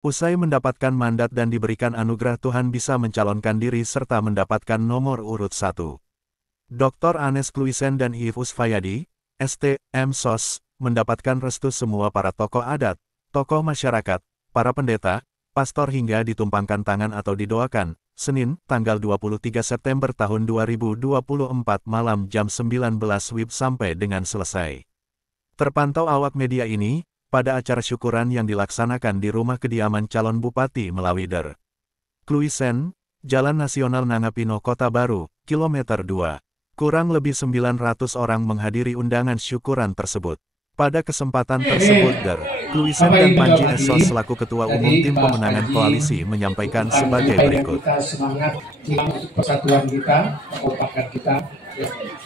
Usai mendapatkan mandat dan diberikan anugerah Tuhan bisa mencalonkan diri serta mendapatkan nomor urut 1. Dr. Anes Kluisen dan Yves Fayadi, ST, M.Sos, mendapatkan restu semua para tokoh adat, tokoh masyarakat, para pendeta, pastor hingga ditumpangkan tangan atau didoakan, Senin, tanggal 23 September tahun 2024 malam jam 19 WIB sampai dengan selesai. Terpantau awak media ini, pada acara syukuran yang dilaksanakan di rumah kediaman calon Bupati Melawider. Kluisen, Jalan Nasional Nangapino Kota Baru, Kilometer 2. Kurang lebih 900 orang menghadiri undangan syukuran tersebut. Pada kesempatan tersebut Kluisen dan Panji Esos selaku Ketua Umum Tim Pemenangan Koalisi menyampaikan sebagai berikut. Kita semangat untuk persatuan kita, kekompakan kita.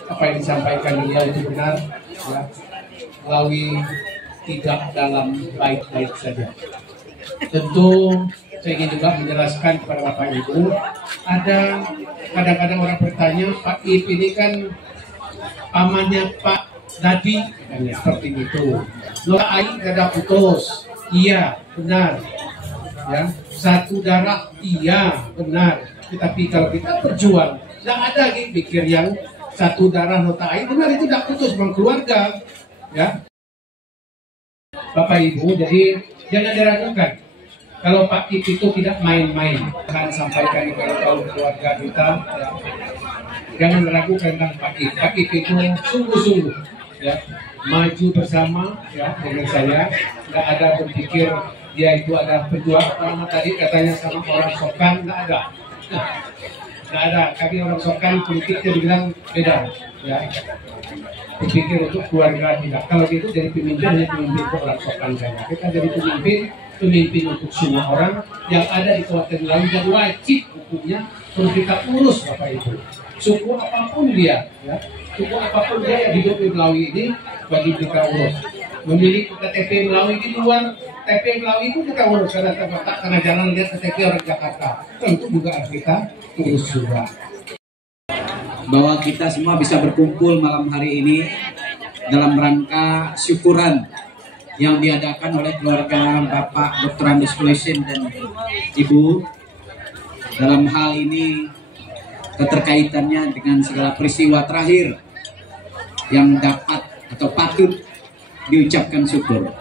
Apa yang disampaikan beliau itu benar, ya. Melawi tidak dalam baik-baik saja. Tentu saya ingin juga menjelaskan kepada Bapak Ibu, ada kadang-kadang orang bertanya, Pak Ip ini kan pamannya Pak Dadi, seperti itu. Nota air ada putus, iya benar. Ya, satu darah, iya benar. Tetapi kalau kita berjuang, tidak ada lagi pikir yang satu darah nota air, benar itu tidak putus bang keluarga. Ya. Bapak Ibu, jadi jangan diragukan. Kalau Pak Ip itu tidak main-main, akan sampaikan kepada kaum keluarga kita. Ya. Jangan ragukan tentang Pak Ip. Pak Ip itu sungguh-sungguh, ya, maju bersama, ya, dengan saya. Tidak ada berpikir dia itu ada pejuang. Karena tadi katanya sama orang Sokan, tidak ada. Tidak ada. Kami orang Sokan politiknya dibilang beda. Ya. Berpikir untuk keluarga tidak. Kalau gitu jadi pemimpin hanya pemimpin untuk orang Sokan saja. Kita jadi pemimpin untuk semua orang yang ada di Kabupaten Melawi dan wajib hukumnya untuk kita urus Bapak Ibu. Suku apapun dia, ya, suku apapun dia yang hidup di Melawi ini wajib kita urus. Memiliki KTP Melawi di luar KTP Melawi itu kita urus karena jalan lihat KTP orang Jakarta. Tentu juga harus kita urus juga. Bahwa kita semua bisa berkumpul malam hari ini dalam rangka syukuran yang diadakan oleh keluarga Bapak Dr. Anes Kluisen dan Ibu. Dalam hal ini keterkaitannya dengan segala peristiwa terakhir yang dapat atau patut diucapkan syukur.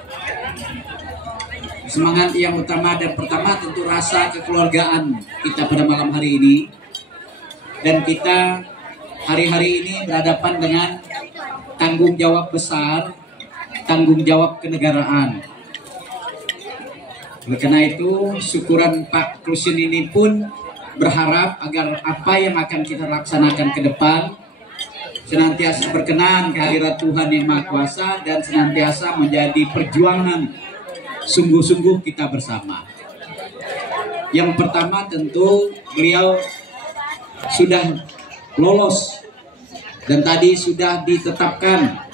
Semangat yang utama dan pertama tentu rasa kekeluargaan kita pada malam hari ini, dan kita hari-hari ini berhadapan dengan tanggung jawab besar, tanggung jawab kenegaraan. Oleh karena itu, syukuran Pak Kluisen ini pun berharap agar apa yang akan kita laksanakan ke depan senantiasa berkenan kehadirat Tuhan Yang Maha Kuasa dan senantiasa menjadi perjuangan sungguh-sungguh kita bersama. Yang pertama tentu beliau sudah lolos dan tadi sudah ditetapkan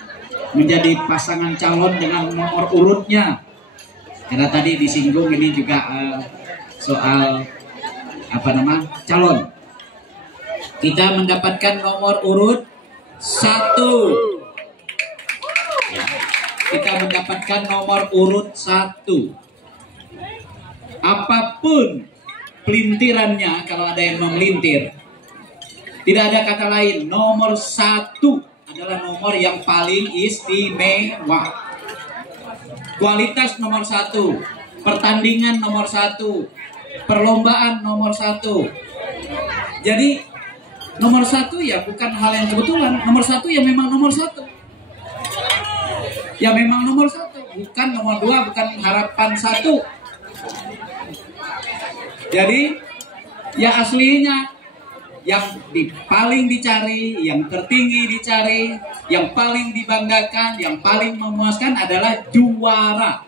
menjadi pasangan calon dengan nomor urutnya, karena tadi disinggung ini juga soal calon. Kita mendapatkan nomor urut 1 ya, kita mendapatkan nomor urut 1. Apapun pelintirannya, kalau ada yang memelintir, tidak ada kata lain, nomor 1 adalah nomor yang paling istimewa. Kualitas nomor 1, pertandingan nomor 1, perlombaan nomor 1. Jadi nomor 1 ya bukan hal yang kebetulan, nomor 1 ya memang nomor 1. Ya memang nomor 1, bukan nomor 2, bukan harapan 1. Jadi ya aslinya yang paling dicari, yang tertinggi dicari, yang paling dibanggakan, yang paling memuaskan adalah juara.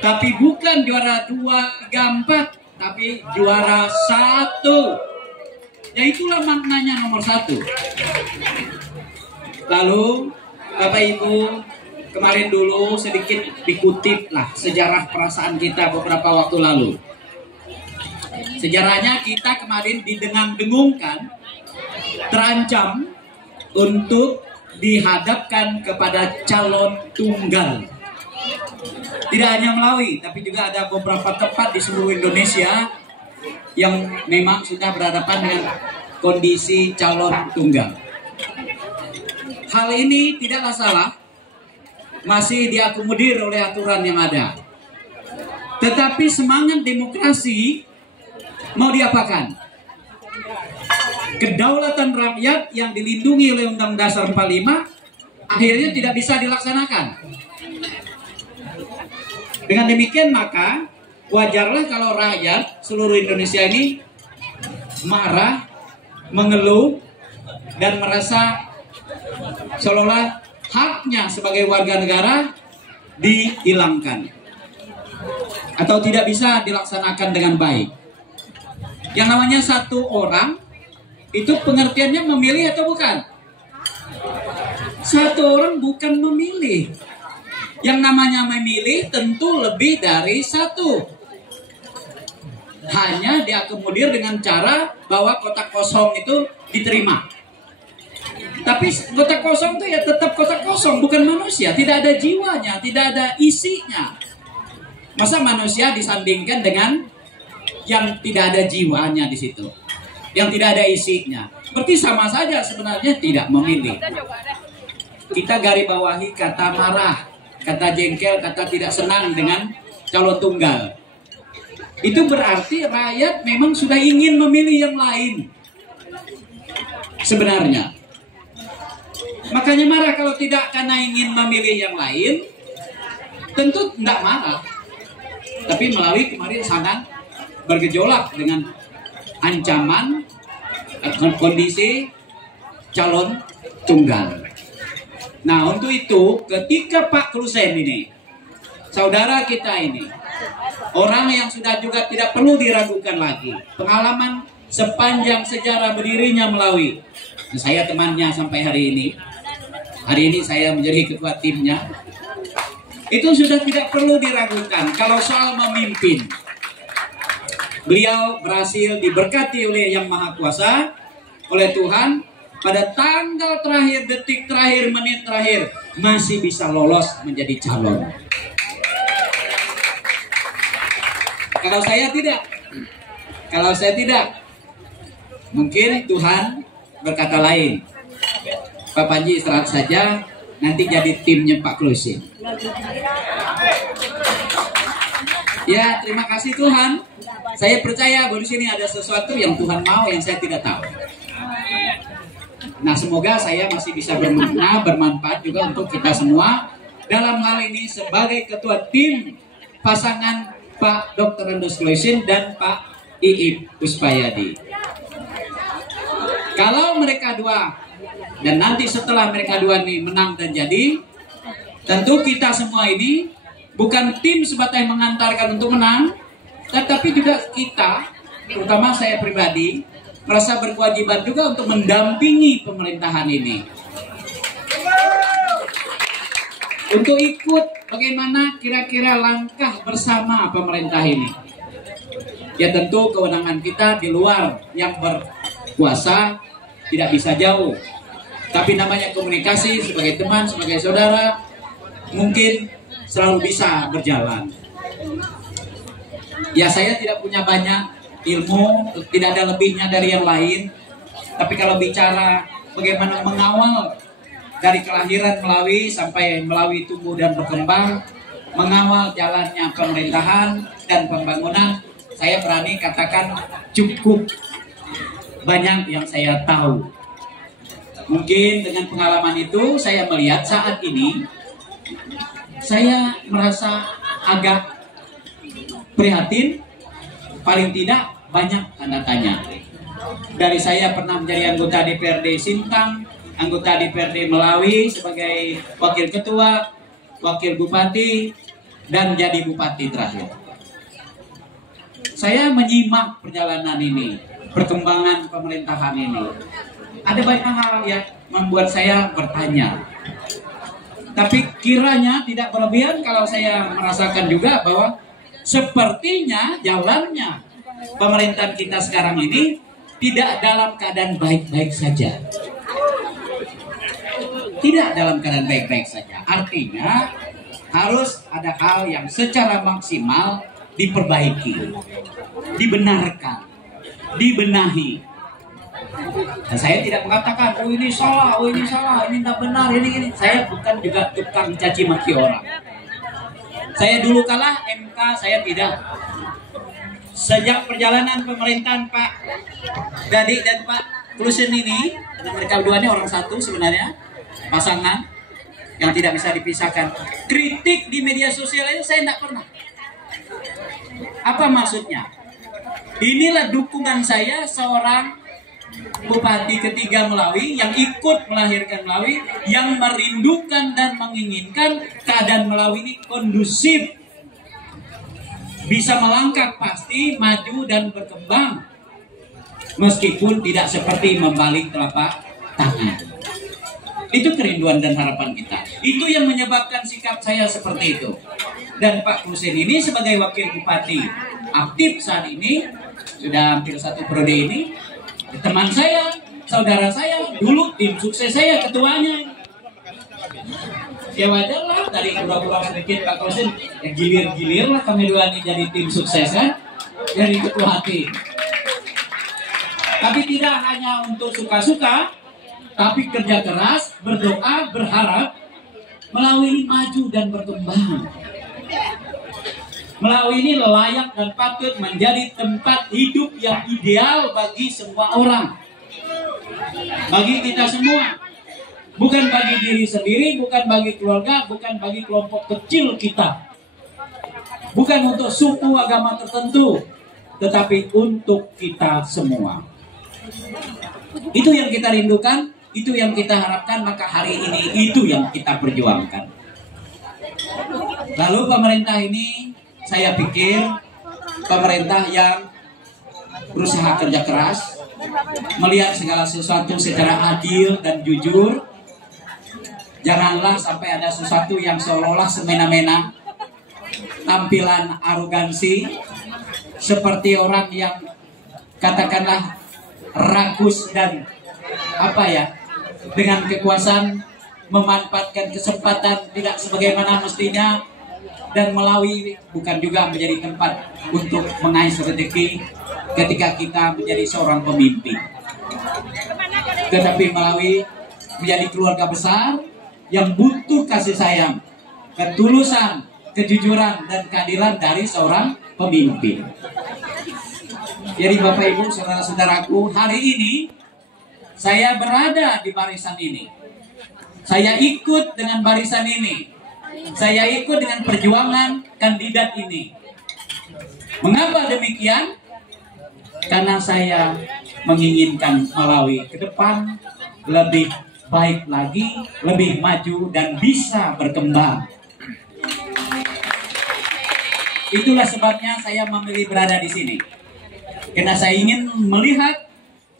Tapi bukan juara 2, 3, 4, tapi juara 1. Ya itulah maknanya nomor 1. Lalu Bapak Ibu, kemarin dulu sedikit dikutip lah sejarah perasaan kita beberapa waktu lalu. Sejarahnya kita kemarin didengung-dengungkan, terancam untuk dihadapkan kepada calon tunggal. Tidak hanya Melawi, tapi juga ada beberapa tempat di seluruh Indonesia yang memang sudah berhadapan dengan kondisi calon tunggal. Hal ini tidaklah salah, masih diakomodir oleh aturan yang ada. Tetapi semangat demokrasi mau diapakan? Kedaulatan rakyat yang dilindungi oleh Undang Dasar 45 akhirnya tidak bisa dilaksanakan. Dengan demikian maka wajarlah kalau rakyat seluruh Indonesia ini marah, mengeluh, dan merasa seolah-olah haknya sebagai warga negara dihilangkan atau tidak bisa dilaksanakan dengan baik. Yang namanya satu orang itu pengertiannya memilih atau bukan? Satu orang bukan memilih. Yang namanya memilih tentu lebih dari satu. Hanya diakomodir dengan cara bahwa kotak kosong itu diterima. Tapi kotak kosong itu ya tetap kotak kosong, bukan manusia. Tidak ada jiwanya, tidak ada isinya. Masa manusia disandingkan dengan yang tidak ada jiwanya di situ, yang tidak ada isinya? Berarti sama saja sebenarnya tidak memilih. Kita garis bawahi kata marah, kata jengkel, kata tidak senang dengan calon tunggal. Itu berarti rakyat memang sudah ingin memilih yang lain sebenarnya. Makanya marah kalau tidak karena ingin memilih yang lain, tentu tidak marah. Tapi Melawi kemarin sangat bergejolak dengan ancaman kondisi calon tunggal. Nah, untuk itu ketika Pak Klusen ini, saudara kita ini, orang yang sudah juga tidak perlu diragukan lagi, pengalaman sepanjang sejarah berdirinya Melawi. Saya temannya sampai hari ini. Hari ini saya menjadi ketua timnya. Itu sudah tidak perlu diragukan kalau soal memimpin. Beliau berhasil diberkati oleh Yang Maha Kuasa, oleh Tuhan. Pada tanggal terakhir, detik terakhir, menit terakhir, masih bisa lolos menjadi calon. Kalau saya tidak, mungkin Tuhan berkata lain. Pak Panji istirahat saja, nanti jadi timnya Pak Klusen. Ya, terima kasih Tuhan. Saya percaya bahwa di sini ada sesuatu yang Tuhan mau yang saya tidak tahu. Nah, semoga saya masih bisa bermakna, bermanfaat juga untuk kita semua. Dalam hal ini sebagai ketua tim pasangan Pak Dr. Andes Klusen dan Pak Iip Uspayadi. Kalau mereka dua, dan nanti setelah mereka dua ini menang dan jadi, tentu kita semua ini bukan tim sebatas mengantarkan untuk menang, tetapi juga kita, terutama saya pribadi, merasa berkewajiban juga untuk mendampingi pemerintahan ini. Untuk ikut bagaimana kira-kira langkah bersama pemerintah ini. Ya tentu kewenangan kita di luar yang berkuasa tidak bisa jauh. Tapi namanya komunikasi sebagai teman, sebagai saudara, mungkin selalu bisa berjalan. Ya saya tidak punya banyak ilmu, tidak ada lebihnya dari yang lain. Tapi kalau bicara bagaimana mengawal dari kelahiran Melawi sampai Melawi tumbuh dan berkembang, mengawal jalannya pemerintahan dan pembangunan, saya berani katakan cukup banyak yang saya tahu. Mungkin dengan pengalaman itu saya melihat saat ini saya merasa agak prihatin, paling tidak banyak tanda tanya. Dari saya pernah menjadi anggota DPRD Sintang, anggota DPRD Melawi sebagai wakil ketua, wakil bupati, dan jadi bupati terakhir. Saya menyimak perjalanan ini, perkembangan pemerintahan ini. Ada banyak hal yang membuat saya bertanya. Tapi kiranya tidak berlebihan kalau saya merasakan juga bahwa sepertinya jalannya pemerintahan kita sekarang ini tidak dalam keadaan baik-baik saja. Tidak dalam keadaan baik-baik saja. Artinya harus ada hal yang secara maksimal diperbaiki, dibenarkan, dibenahi. Dan saya tidak mengatakan, oh ini salah, oh ini salah, ini tidak benar, ini. Saya bukan juga tukang caci maki orang. Saya dulu kalah MK, saya tidak. Sejak perjalanan pemerintahan Pak Dadi dan Pak Klusen ini, mereka berdua ini orang satu sebenarnya, pasangan yang tidak bisa dipisahkan. Kritik di media sosial itu saya tidak pernah. Apa maksudnya? Inilah dukungan saya seorang Bupati ketiga Melawi yang ikut melahirkan Melawi, yang merindukan dan menginginkan keadaan Melawi ini kondusif, bisa melangkah pasti, maju dan berkembang, meskipun tidak seperti membalik telapak tangan. Itu kerinduan dan harapan kita. Itu yang menyebabkan sikap saya seperti itu. Dan Pak Klusen ini sebagai wakil bupati aktif saat ini, sudah hampir 1 periode ini, teman saya, saudara saya, dulu tim sukses saya ketuanya. Ya wajar lah, dari pura-pura sedikit Pak Klusen, ya gilir-gilir lah kami dua ini jadi tim sukses kan, dari ketua tim. Tapi tidak hanya untuk suka-suka, tapi kerja keras, berdoa, berharap Melawi ini maju dan berkembang. Melawi ini layak dan patut menjadi tempat hidup yang ideal bagi semua orang, bagi kita semua, bukan bagi diri sendiri, bukan bagi keluarga, bukan bagi kelompok kecil kita, bukan untuk suku agama tertentu, tetapi untuk kita semua. Itu yang kita rindukan, itu yang kita harapkan, maka hari ini itu yang kita perjuangkan. Lalu pemerintah ini, saya pikir pemerintah yang berusaha kerja keras, melihat segala sesuatu secara adil dan jujur. Janganlah sampai ada sesuatu yang seolah-olah semena-mena, tampilan arogansi, seperti orang yang katakanlah rakus dan dengan kekuasaan memanfaatkan kesempatan tidak sebagaimana mestinya, dan Melawi bukan juga menjadi tempat untuk mengais rezeki ketika kita menjadi seorang pemimpin. Tetapi Melawi menjadi keluarga besar yang butuh kasih sayang, ketulusan, kejujuran, dan keadilan dari seorang pemimpin. Jadi Bapak Ibu, saudara-saudaraku, hari ini saya berada di barisan ini. Saya ikut dengan barisan ini. Saya ikut dengan perjuangan kandidat ini. Mengapa demikian? Karena saya menginginkan Melawi ke depan lebih baik lagi, lebih maju dan bisa berkembang. Itulah sebabnya saya memilih berada di sini. Karena saya ingin melihat,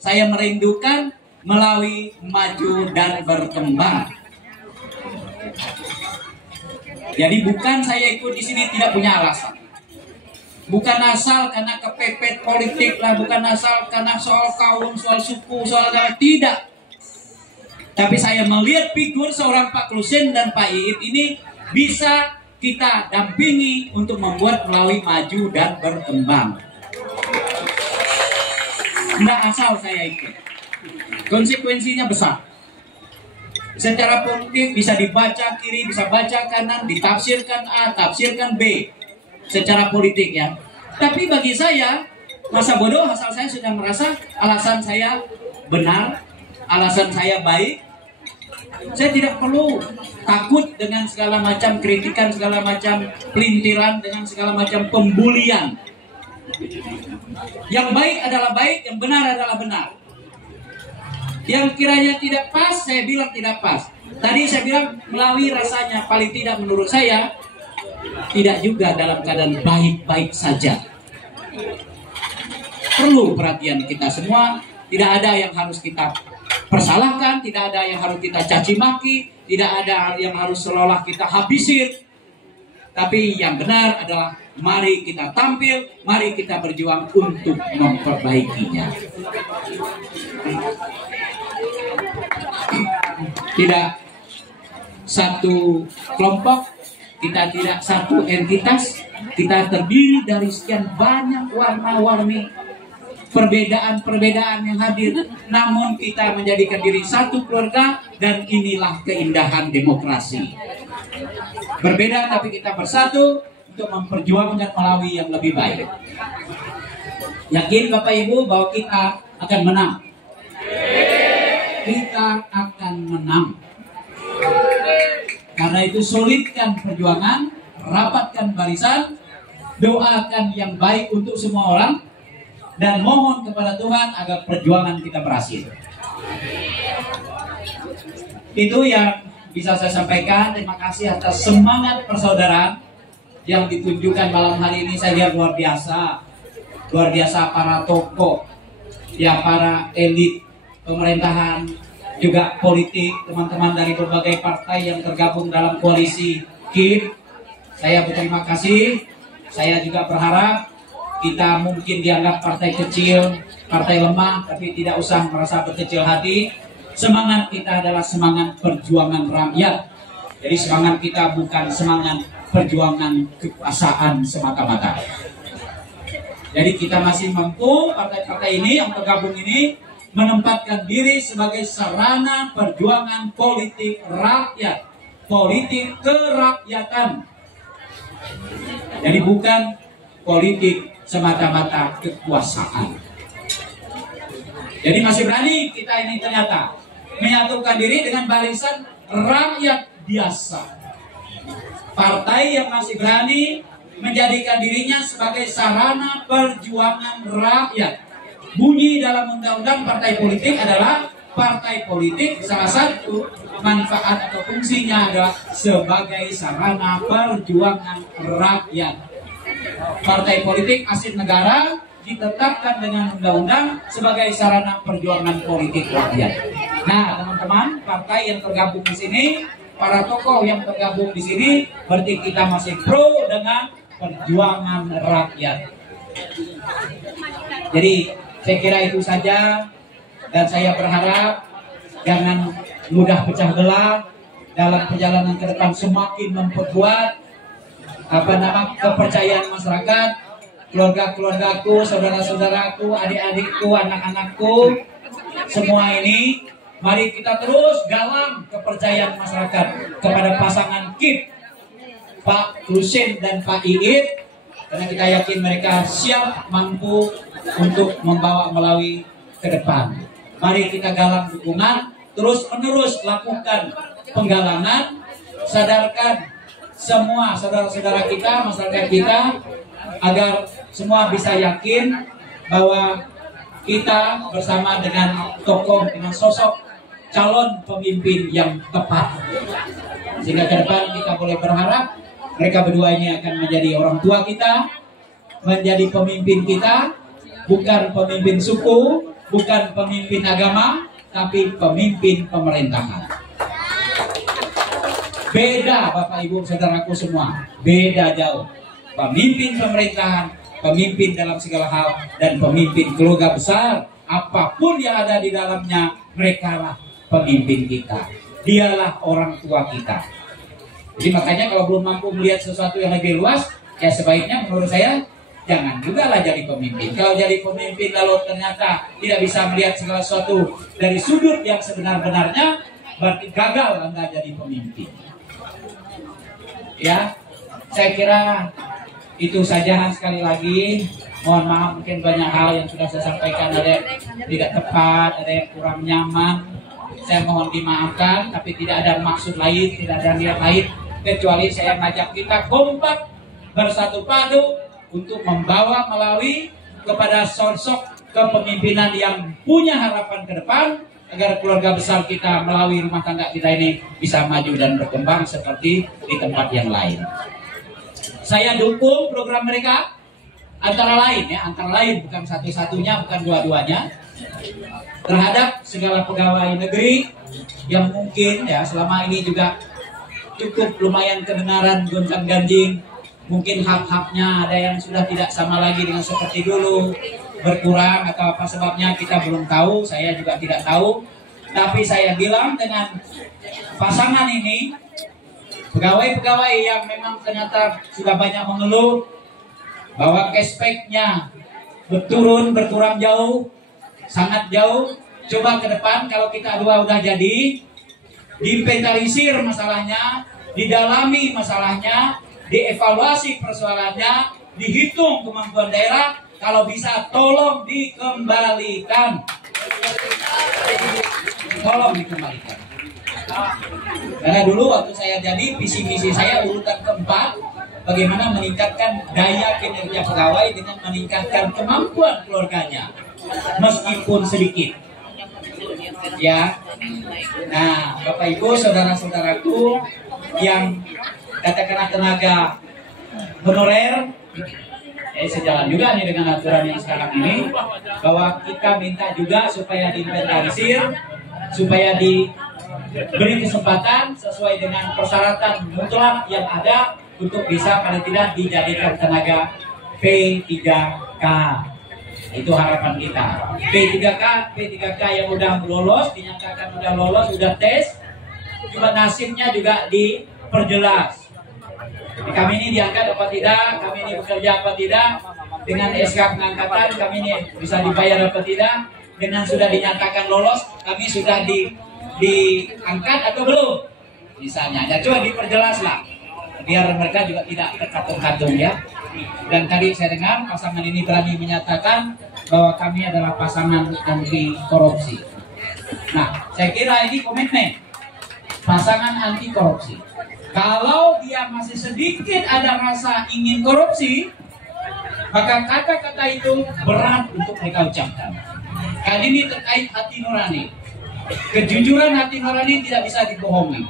saya merindukan Melawi maju dan berkembang. Jadi bukan saya ikut di sini tidak punya alasan. Bukan asal karena kepepet politik lah, bukan asal karena soal kaum, soal suku, soal agama, tidak. Tapi saya melihat figur seorang Pak Klusen dan Pak Iit ini bisa kita dampingi untuk membuat Melawi maju dan berkembang. Tidak asal saya ikut. Konsekuensinya besar. Secara politik bisa dibaca kiri, bisa baca kanan, ditafsirkan A, tafsirkan B. Secara politik ya. Tapi bagi saya, masa bodoh asal saya sudah merasa alasan saya benar, alasan saya baik. Saya tidak perlu takut dengan segala macam kritikan, segala macam pelintiran, dengan segala macam pembulian. Yang baik adalah baik, yang benar adalah benar. Yang kiranya tidak pas, saya bilang tidak pas. Tadi saya bilang Melawi rasanya paling tidak menurut saya tidak juga dalam keadaan baik-baik saja. Perlu perhatian kita semua. Tidak ada yang harus kita persalahkan, tidak ada yang harus kita caci maki, tidak ada yang harus seolah kita habisin. Tapi yang benar adalah mari kita tampil, mari kita berjuang untuk memperbaikinya. Tidak satu kelompok, kita tidak satu entitas, kita terdiri dari sekian banyak warna-warni perbedaan-perbedaan yang hadir, namun kita menjadikan diri satu keluarga, dan inilah keindahan demokrasi. Berbeda tapi kita bersatu untuk memperjuangkan Malawi yang lebih baik. Yakin Bapak Ibu bahwa kita akan menang? Kita akan menang. Karena itu solidkan perjuangan, rapatkan barisan, doakan yang baik untuk semua orang, dan mohon kepada Tuhan agar perjuangan kita berhasil. Itu yang bisa saya sampaikan. Terima kasih atas semangat persaudaraan yang ditunjukkan malam hari ini. Saya lihat luar biasa. Luar biasa para tokoh, ya, para elit pemerintahan, juga politik, teman-teman dari berbagai partai yang tergabung dalam koalisi KIP. Saya berterima kasih. Saya juga berharap kita mungkin dianggap partai kecil, partai lemah, tapi tidak usah merasa berkecil hati. Semangat kita adalah semangat perjuangan rakyat. Jadi semangat kita bukan semangat perjuangan kekuasaan semata-mata. Jadi kita masih mampu, partai-partai ini yang tergabung ini, menempatkan diri sebagai sarana perjuangan politik rakyat, politik kerakyatan. Jadi bukan politik semata-mata kekuasaan. Jadi masih berani kita ini ternyata menyatukan diri dengan barisan rakyat biasa. Partai yang masih berani menjadikan dirinya sebagai sarana perjuangan rakyat. Bunyi dalam undang-undang partai politik adalah partai politik salah satu manfaat atau fungsinya adalah sebagai sarana perjuangan rakyat. Partai politik aset negara ditetapkan dengan undang-undang sebagai sarana perjuangan politik rakyat. Nah, teman-teman, partai yang tergabung di sini, para tokoh yang tergabung di sini, berarti kita masih pro dengan perjuangan rakyat. Jadi, saya kira itu saja, dan saya berharap jangan mudah pecah belah dalam perjalanan ke depan, semakin memperkuat kepercayaan masyarakat, keluarga-keluargaku, saudara-saudaraku, adik-adikku, anak-anakku, semua ini mari kita terus galang kepercayaan masyarakat kepada pasangan KIP, Pak Klusen dan Pak Iit, karena kita yakin mereka siap, mampu untuk membawa Malawi ke depan. Mari kita galang dukungan, terus-menerus lakukan penggalangan, sadarkan semua saudara-saudara kita, masyarakat kita, agar semua bisa yakin bahwa kita bersama dengan tokoh, dengan sosok calon pemimpin yang tepat. Sehingga ke depan kita boleh berharap mereka berdua ini akan menjadi orang tua kita, menjadi pemimpin kita, bukan pemimpin suku, bukan pemimpin agama, tapi pemimpin pemerintahan. Beda Bapak Ibu saudaraku semua, beda jauh. Pemimpin pemerintahan, pemimpin dalam segala hal, dan pemimpin keluarga besar, apapun yang ada di dalamnya, mereka lah pemimpin kita. Dialah orang tua kita. Jadi makanya kalau belum mampu melihat sesuatu yang lebih luas, ya sebaiknya menurut saya jangan juga lah jadi pemimpin. Kalau jadi pemimpin lalu ternyata tidak bisa melihat segala sesuatu dari sudut yang sebenar-benarnya, berarti gagal Anda jadi pemimpin. Ya, saya kira itu saja. Sekali lagi mohon maaf, mungkin banyak hal yang sudah saya sampaikan ada yang tidak tepat, ada yang kurang nyaman. Saya mohon dimaafkan, tapi tidak ada maksud lain, tidak ada niat lain, kecuali saya ngajak kita kompak bersatu padu untuk membawa Malawi kepada sosok kepemimpinan yang punya harapan ke depan, agar keluarga besar kita melalui rumah tangga kita ini bisa maju dan berkembang seperti di tempat yang lain. Saya dukung program mereka, antara lain bukan satu-satunya, bukan dua-duanya, terhadap segala pegawai negeri yang mungkin ya selama ini juga cukup lumayan kedengaran gonjang-ganjing, mungkin hak-haknya ada yang sudah tidak sama lagi dengan seperti dulu, berkurang atau apa sebabnya kita belum tahu, saya juga tidak tahu. Tapi saya bilang dengan pasangan ini, Pegawai-pegawai yang memang ternyata sudah banyak mengeluh bahwa cashback-nya berkurang jauh, sangat jauh. Coba ke depan kalau kita dua udah jadi, diinventarisir masalahnya, didalami masalahnya, dievaluasi persoalannya, dihitung kemampuan daerah, kalau bisa tolong dikembalikan. Tolong dikembalikan. Karena dulu waktu saya jadi, visi misi saya urutan keempat, bagaimana meningkatkan daya kinerja pegawai dengan meningkatkan kemampuan keluarganya, meskipun sedikit. Ya, nah Bapak Ibu, saudara-saudaraku yang katakanlah tenaga honorer, sejalan juga nih dengan aturan yang sekarang ini, bahwa kita minta juga supaya diinventarisir, supaya diberi kesempatan sesuai dengan persyaratan mutlak yang ada untuk bisa paling tidak dijadikan tenaga P3K. Itu harapan kita. P3K yang udah lolos, dinyatakan udah lolos, udah tes, cuma nasibnya juga diperjelas. Kami ini diangkat apa tidak, kami ini bekerja apa tidak, dengan SK pengangkatan kami ini bisa dibayar apa tidak, dengan sudah dinyatakan lolos, kami sudah diangkat atau belum, misalnya. Ya, coba diperjelas lah, biar mereka juga tidak terkatung-katung ya. Dan tadi saya dengar pasangan ini berani menyatakan bahwa kami adalah pasangan anti korupsi. Nah, saya kira ini komitmen pasangan anti korupsi. Kalau dia masih sedikit ada rasa ingin korupsi, maka kata-kata itu berat untuk mereka ucapkan. Kali ini terkait hati nurani. Kejujuran hati nurani tidak bisa dibohongi.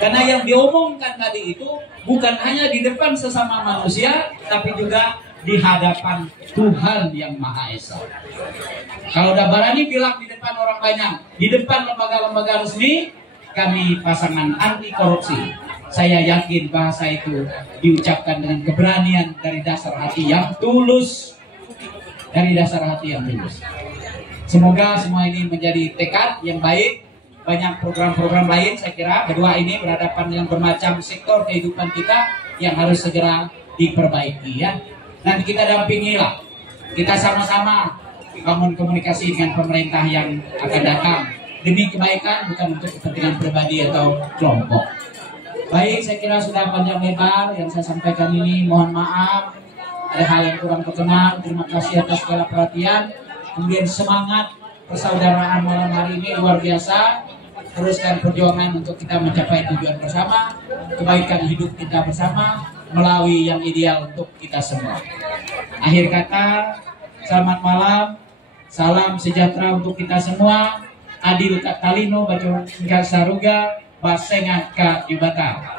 Karena yang diomongkan tadi itu bukan hanya di depan sesama manusia, tapi juga di hadapan Tuhan yang Maha Esa. Kalau udah berani bilang di depan orang banyak, di depan lembaga-lembaga resmi, kami pasangan anti korupsi. Saya yakin bahasa itu diucapkan dengan keberanian dari dasar hati yang tulus. Dari dasar hati yang tulus. Semoga semua ini menjadi tekad yang baik. Banyak program-program lain saya kira. Kedua ini berhadapan dengan bermacam sektor kehidupan kita yang harus segera diperbaiki ya. Nanti kita dampingilah. Kita sama-sama bangun komunikasi dengan pemerintah yang akan datang. Demi kebaikan, bukan untuk kepentingan pribadi atau kelompok. Baik, saya kira sudah panjang lebar yang saya sampaikan ini. Mohon maaf, ada hal yang kurang berkenan. Terima kasih atas segala perhatian. Kemudian semangat persaudaraan malam hari ini luar biasa. Teruskan perjuangan untuk kita mencapai tujuan bersama, kebaikan hidup kita bersama, melalui yang ideal untuk kita semua. Akhir kata, selamat malam, salam sejahtera untuk kita semua. Adil tak talino, baca saruga, basengat ka ibata.